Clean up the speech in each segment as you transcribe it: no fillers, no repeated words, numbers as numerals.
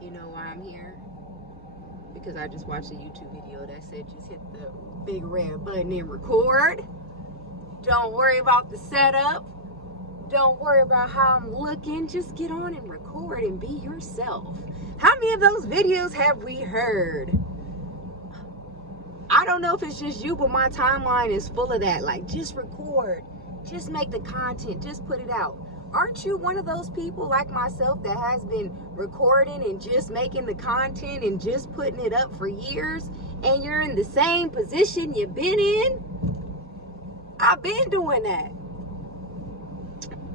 You know why I'm here? Because I just watched a YouTube video that said just hit the big red button and record. Don't worry about the setup. Don't worry about how I'm looking. Just get on and record and be yourself. How many of those videos have we heard? I don't know if it's just you, but my timeline is full of that. Like, just record. Just make the content. Just put it out. Aren't you one of those people like myself that has been recording and just making the content and just putting it up for years, and you're in the same position you've been in? I've been doing that.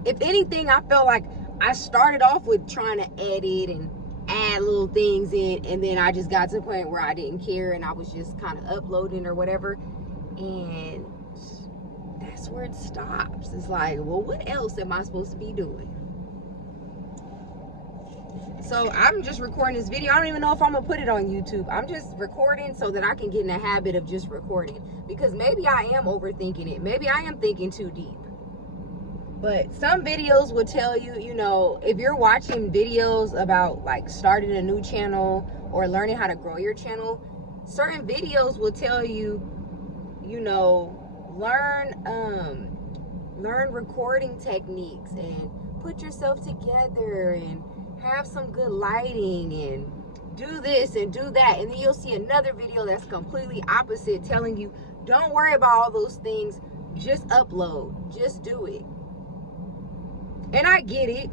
If anything, I felt like I started off with trying to edit and add little things in, and then I just got to the point where I didn't care and I was just kind of uploading or whatever, and that's where it stops. It's like, well, what else am I supposed to be doing? So I'm just recording this video. I don't even know if I'm gonna put it on YouTube. I'm just recording so that I can get in the habit of just recording, because maybe I am overthinking it. Maybe I am thinking too deep. But some videos will tell you, you know, if you're watching videos about like starting a new channel or learning how to grow your channel, certain videos will tell you, you know, learn recording techniques and put yourself together and have some good lighting and do this and do that. And then you'll see another video that's completely opposite, telling you, don't worry about all those things, just upload, just do it. And I get it.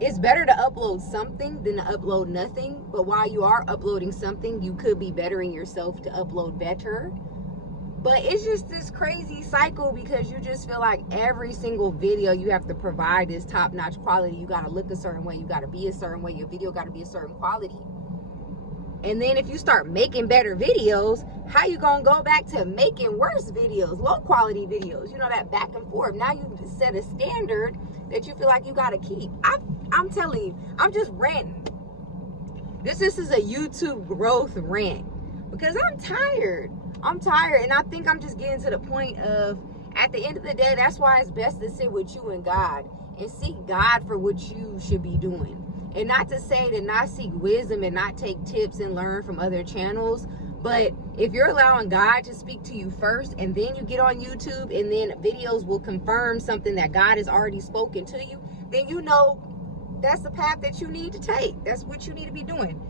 It's better to upload something than to upload nothing. But while you are uploading something, you could be bettering yourself to upload better. But it's just this crazy cycle, because you just feel like every single video you have to provide this top-notch quality. You got to look a certain way. You got to be a certain way. Your video got to be a certain quality. And then if you start making better videos, how you going to go back to making worse videos, low-quality videos? You know, that back and forth. Now you set a standard that you feel like you got to keep. I'm telling you, I'm just ranting. This is a YouTube growth rant, because I'm tired. I'm tired, and I think I'm just getting to the point of, at the end of the day, that's why it's best to sit with you and God and seek God for what you should be doing. And not to say to not seek wisdom and not take tips and learn from other channels, but if you're allowing God to speak to you first, and then you get on YouTube and then videos will confirm something that God has already spoken to you, then you know that's the path that you need to take. That's what you need to be doing.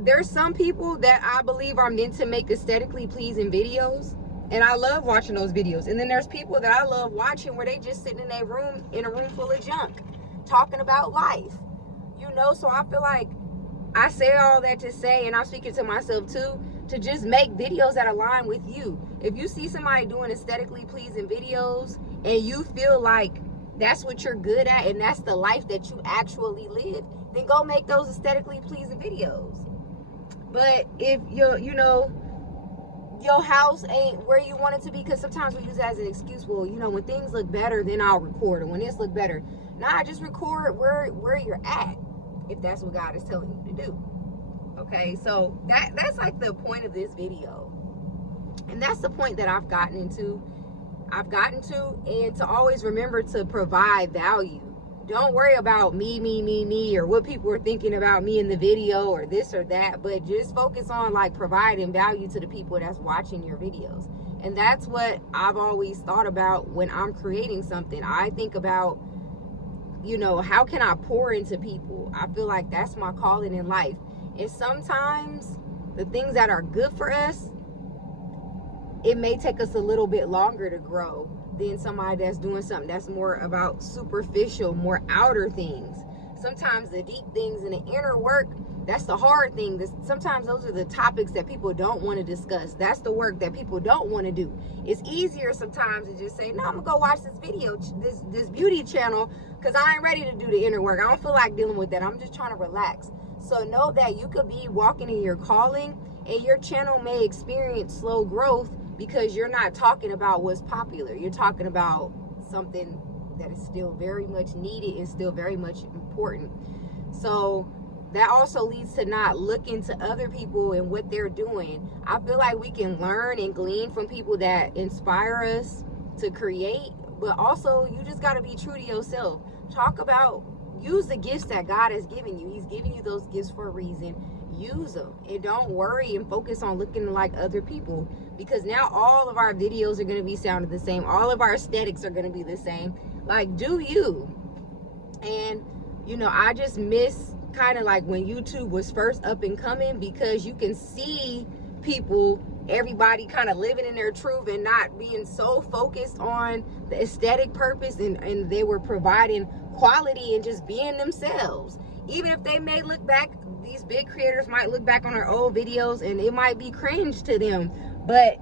There's some people that I believe are meant to make aesthetically pleasing videos, and I love watching those videos. And then there's people that I love watching where they just sitting in a room full of junk, talking about life. You know, so I feel like I say all that to say, and I'm speaking to myself too, to just make videos that align with you. If you see somebody doing aesthetically pleasing videos and you feel like that's what you're good at and that's the life that you actually live, then go make those aesthetically pleasing videos. But if your house ain't where you want it to be, because sometimes we use it as an excuse, well, you know, when things look better, then I'll record, or when this look better. Nah, just record where you're at, if that's what God is telling you to do. Okay, so that's like the point of this video. And that's the point that I've gotten to, and to always remember to provide value. Don't worry about me, or what people are thinking about me in the video, or this or that, but just focus on like providing value to the people that's watching your videos. And that's what I've always thought about when I'm creating something. I think about, you know, how can I pour into people? I feel like that's my calling in life. And sometimes the things that are good for us, it may take us a little bit longer to grow than somebody that's doing something that's more about superficial, more outer things. Sometimes the deep things and the inner work, that's the hard thing. Sometimes those are the topics that people don't want to discuss. That's the work that people don't want to do. It's easier sometimes to just say, no, I'm gonna go watch this video, this beauty channel, because I ain't ready to do the inner work. I don't feel like dealing with that. I'm just trying to relax. So know that you could be walking in your calling, and your channel may experience slow growth because you're not talking about what's popular. You're talking about something that is still very much needed and still very much important. So that also leads to not looking to other people and what they're doing. I feel like we can learn and glean from people that inspire us to create, but also you just got to be true to yourself. Talk about use the gifts that God has given you. He's giving you those gifts for a reason. Use them, and don't worry and focus on looking like other people, because now all of our videos are going to be sounding the same. All of our aesthetics are going to be the same. Like, do you? And you know, I just miss kind of like when YouTube was first up and coming, because you can see people, everybody kind of living in their truth and not being so focused on the aesthetic purpose, and they were providing quality and just being themselves. Even if they may look back, these big creators might look back on their old videos and it might be cringe to them, but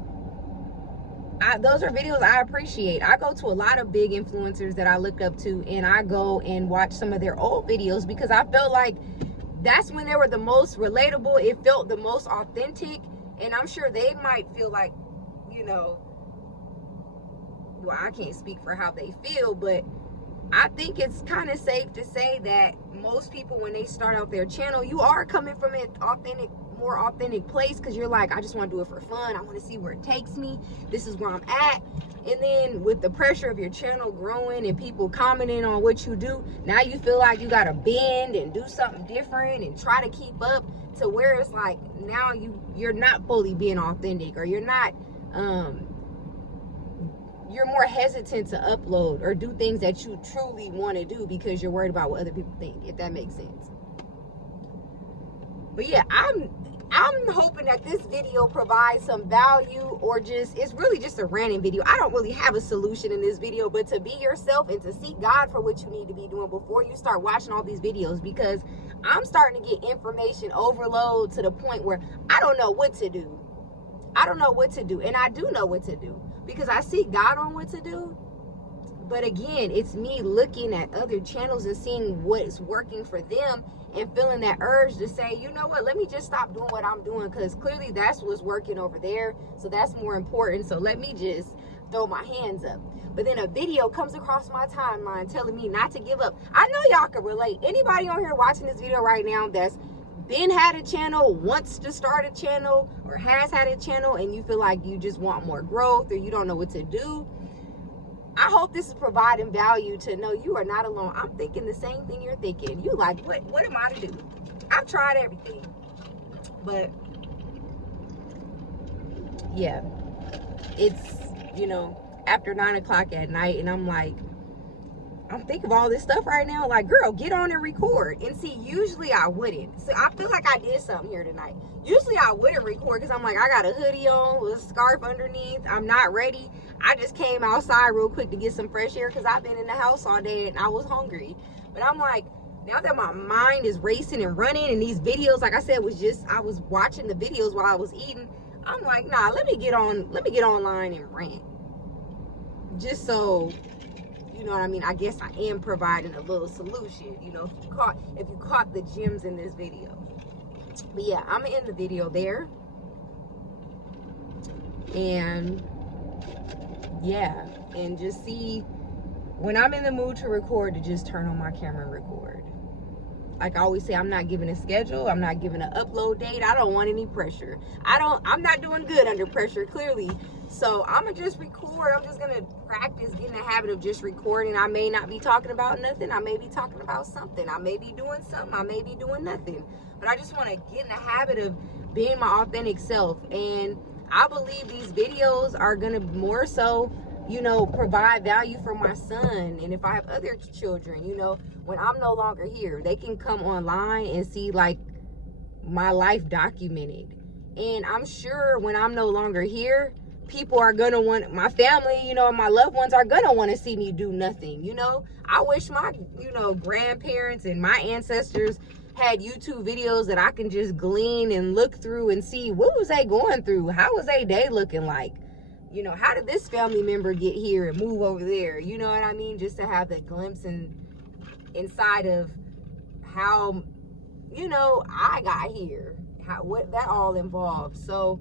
those are videos I appreciate. I go to a lot of big influencers that I look up to, and I go and watch some of their old videos, because I felt like that's when they were the most relatable. It felt the most authentic, and I'm sure they might feel like, you know, well, I can't speak for how they feel, but I think it's kind of safe to say that most people, when they start out their channel, you are coming from an more authentic place, because you're like, I just want to do it for fun. I want to see where it takes me. This is where I'm at. And then with the pressure of your channel growing and people commenting on what you do, now you feel like you got to bend and do something different and try to keep up, to where it's like now you're not fully being authentic, or you're not you're more hesitant to upload or do things that you truly want to do because you're worried about what other people think, if that makes sense. But yeah, I'm hoping that this video provides some value, or just, it's really just a ranting video. I don't really have a solution in this video, but to be yourself and to seek God for what you need to be doing before you start watching all these videos, because I'm starting to get information overload to the point where I don't know what to do. I don't know what to do, and I do know what to do, because I seek God on what to do. But again, it's me looking at other channels and seeing what's working for them, and feeling that urge to say, you know what, let me just stop doing what I'm doing, because clearly that's what's working over there, so that's more important, so let me just throw my hands up. But then a video comes across my timeline telling me not to give up. I know y'all can relate. Anybody on here watching this video right now that's had a channel, wants to start a channel, or has had a channel, and you feel like you just want more growth, or you don't know what to do, I hope this is providing value to know you are not alone. I'm thinking the same thing you're thinking. You like, what am I to do? I've tried everything. But yeah, it's, you know, after 9 o'clock at night, and I'm like, I'm thinking of all this stuff right now. Like, girl, get on and record. And see, usually I wouldn't. So I feel like I did something here tonight. Usually I wouldn't record, because I'm like, I got a hoodie on with a scarf underneath. I'm not ready. I just came outside real quick to get some fresh air, because I've been in the house all day and I was hungry. But I'm like, now that my mind is racing and running, and these videos, like I said, I was watching the videos while I was eating. I'm like, nah, let me get online and rant. Just so, you know what I mean? I guess I am providing a little solution, you know, if you caught the gems in this video. But yeah, I'm gonna end the video there. And yeah, and just see, when I'm in the mood to record, to just turn on my camera and record. Like I always say, I'm not giving a schedule. I'm not giving an upload date. I don't want any pressure. I'm not doing good under pressure, clearly. So I'm gonna just record. I'm just gonna practice getting the habit of just recording. I may not be talking about nothing. I may be talking about something. I may be doing something. I may be doing nothing. But I just want to get in the habit of being my authentic self. And I believe these videos are gonna more so, you know, provide value for my son. And if I have other children, you know, when I'm no longer here, they can come online and see like my life documented. And I'm sure when I'm no longer here, people are gonna want, my family, you know, my loved ones are gonna want to see me do nothing. You know, I wish my, you know, grandparents and my ancestors had YouTube videos that I can just glean and look through and see what was they going through, how was their day looking like, you know, how did this family member get here and move over there, you know what I mean? Just to have the glimpse inside of how, you know, I got here, what that all involved. So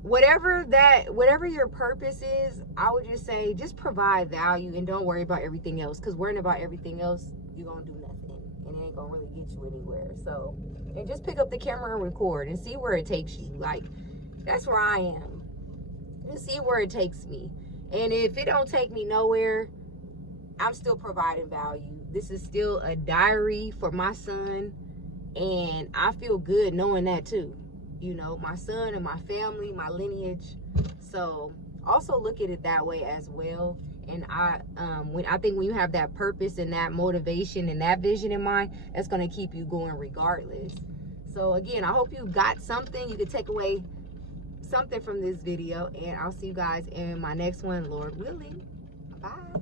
whatever your purpose is, I would just say, just provide value and don't worry about everything else, because worrying about everything else, you're gonna do nothing, and it ain't gonna really get you anywhere. So, and just pick up the camera and record and see where it takes you. Like, that's where I am. Just see where it takes me. And if it don't take me nowhere, I'm still providing value. This is still a diary for my son, and I feel good knowing that too. You know, my son and my family, my lineage. So also look at it that way as well. And I think when you have that purpose and that motivation and that vision in mind, that's going to keep you going regardless. So again, I hope you got something. You could take away something from this video, and I'll see you guys in my next one, Lord willing. Bye.